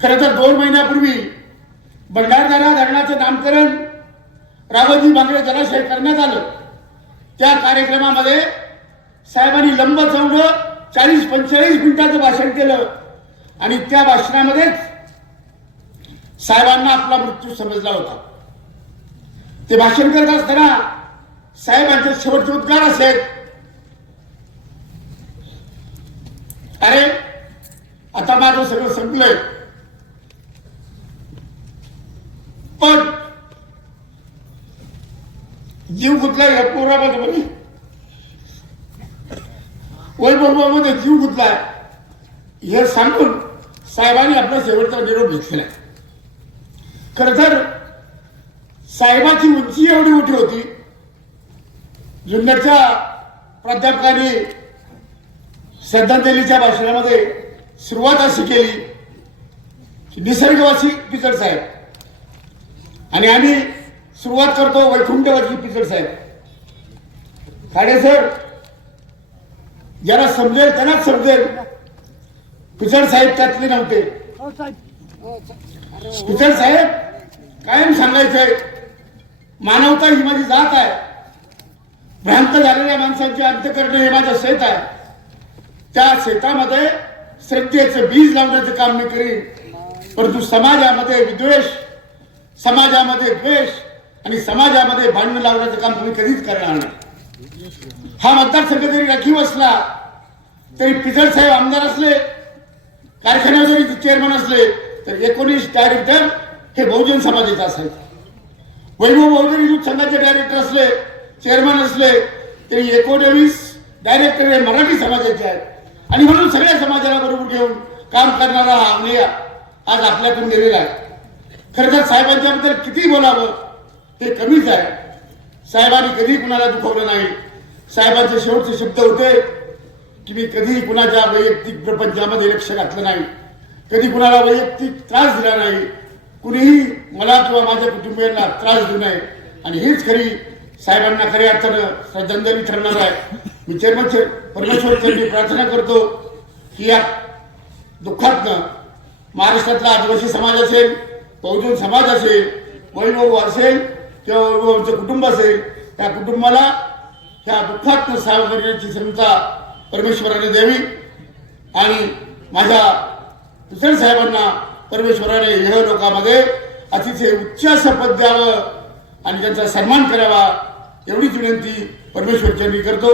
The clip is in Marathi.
खरं तर 2 महिन्यापूर्वी भंडारदरा धरणाचं नामकरण रावजी बांगडे जलाशय करण्यात आलं। त्या कार्यक्रमामध्ये साहेबांनी लंबचौड 40-45 मिनिटाचं भाषण केलं आणि त्या भाषणामध्येच साहेबांना आपला मृत्यू समजला होता। ते भाषण करत असताना साहेबांचे शेवटचे उद्गार असे, अरे आता माझं सगळं संपलंय, पण जीव गुंतलाय या पोरामध्ये, वैभवामध्ये जीव गुंतलाय, हे सांगून साहेबांनी आपला शेवटचा निरोप घेतलेला। खरं तर साहेबांची उंची एवढी मोठी होती, जुन्नरच्या प्राध्यापकांनी श्रद्धांजलीच्या भाषणामध्ये सुरुवात अशी केली की निसर्गवासी पिचड साहेब, आणि आम्ही सुरुवात करतो वैकुंठवासी पिचड साहेब। खाडे सर, ज्याला समजेल त्यांनाच समजेल, पिचड साहेब त्यातले नव्हते। पिचड साहेब कायम सांगायचंय, मानवता ही माझी जात आहे, भ्रांत झालेल्या माणसांचे अंत करणे हे माझं शेत आहे, त्या शेतामध्ये श्रद्धेचं बीज लावण्याचं काम मी करीन, परंतु समाजामध्ये विद्वेष, समाजामध्ये द्वेष आणि समाजामध्ये भांडण लावण्याचं काम तुम्ही कधीच करणार नाही। हा मतदारसंघ जरी राखीव असला तरी पिचड साहेब आमदार असले, कारखान्यावर जरी चेअरमन असले, तर 19 डायरेक्टर हे बहुजन समाजाचे असायचे। वैभव बहुजन युथ संघाचे डायरेक्टर असले, चेअरमन असले, तरी 19 डायरेक्टर हे मराठी समाजाचे आहेत, आणि म्हणून सगळ्या समाजाला बरोबर घेऊन काम करणारा हा अवलिया आज आपल्याकडून गेलेला आहे। खरं तर साहेबांच्याबद्दल किती बोलावं हे कमीच आहे। साहेबांनी कधी कुणाला दुखवलं नाही। साहेबांचे शेवटचे शब्द होते की मी कधी कुणाच्या वैयक्तिक प्रपंचामध्ये लक्ष घातलं नाही, कधी कुणाला वैयक्तिक त्रास दिला नाही, कुणीही मला किंवा माझ्या कुटुंबियांना त्रास देऊ नये, आणि हीच खरी साहेबांना खऱ्या अर्थानं श्रद्धांजली ठरणार आहे। मी चेअरमन परमेश्वरचरणी प्रार्थना करतो की या दुःखातनं महाराष्ट्रातला आदिवासी समाज असेल, बहुजन समाज असेल, वैभव असेल किंवा वैभवांचं कुटुंब असेल, त्या कुटुंबाला ह्या दुःखातनं सावरण्याची क्षमता परमेश्वराने द्यावी, आणि माझ्या पिचड साहेबांना परमेश्वराने ह्या लोकांमध्ये अतिशय उच्च पद द्यावं आणि त्यांचा सन्मान करावा, एवढीच विनंती परमेश्वरचरणी करतो।